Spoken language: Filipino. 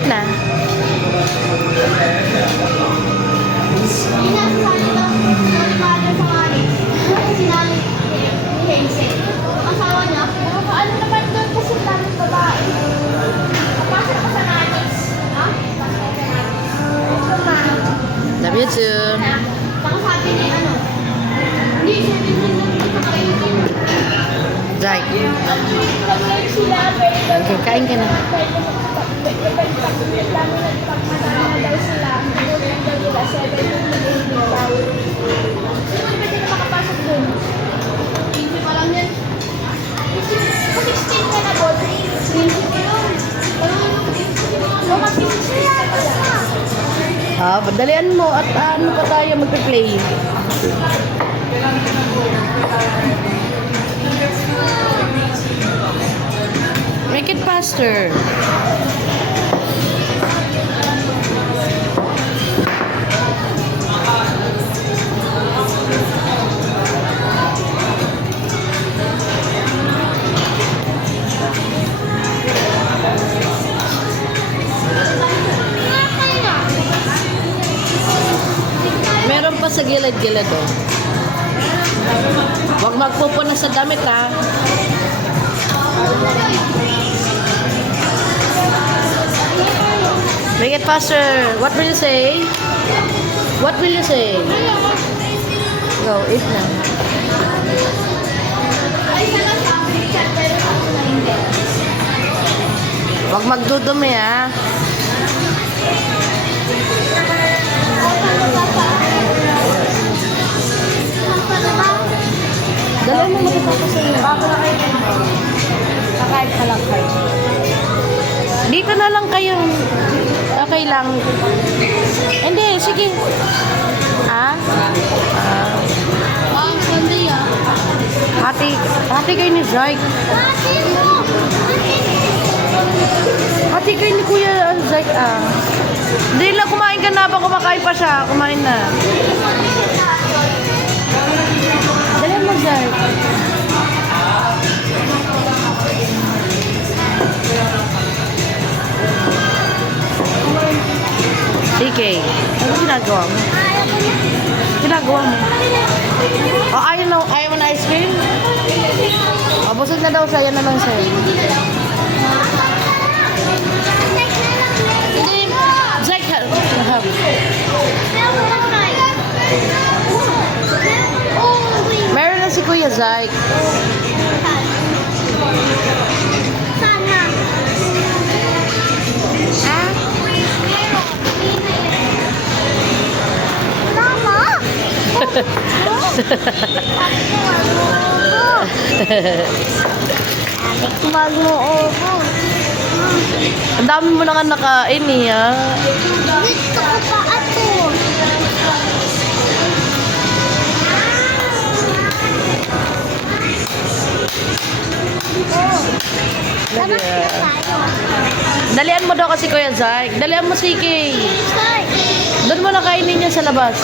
Eat na. Love you too. Zay. Okay, kain ka na. Padalian mo at ano pa tayo magpe-play. Make it faster. Meron pa sa gilid-gilid oh. Huwag magpupuna sa damit ha. Make it faster. What will you say? What will you say? Go, eat na. Huwag magdudumi ha. Dalawa mo matapos sa iyo. Bago na kayo. Kakain ka lang kayo. Dito na lang kayo. Okay lang. Hindi, sige. Ha? Sunday ah. Hati kayo ni Zayk. Hati kayo ni Kuya Zayk ah. Hindi lang, kumain ka na ba? Kumakain pa siya. Kumain na. Dali mo, Zayk. TK, ano ginagawa mo? Ginagawa mo? Oh, ayaw mo na ice cream? Oh, busog na daw siya. Yan na lang siya. Zayk, have. Meron na si Kuya Zayk. Sana. Ah? Mama? Wag mo opo. Ang dami mo na nga nakain eh, ha? Gusto ko pa ato. Dalian mo daw kasi Kuya Zayk. Dalian mo si Kay. Doon mo na kainin niya sa labas.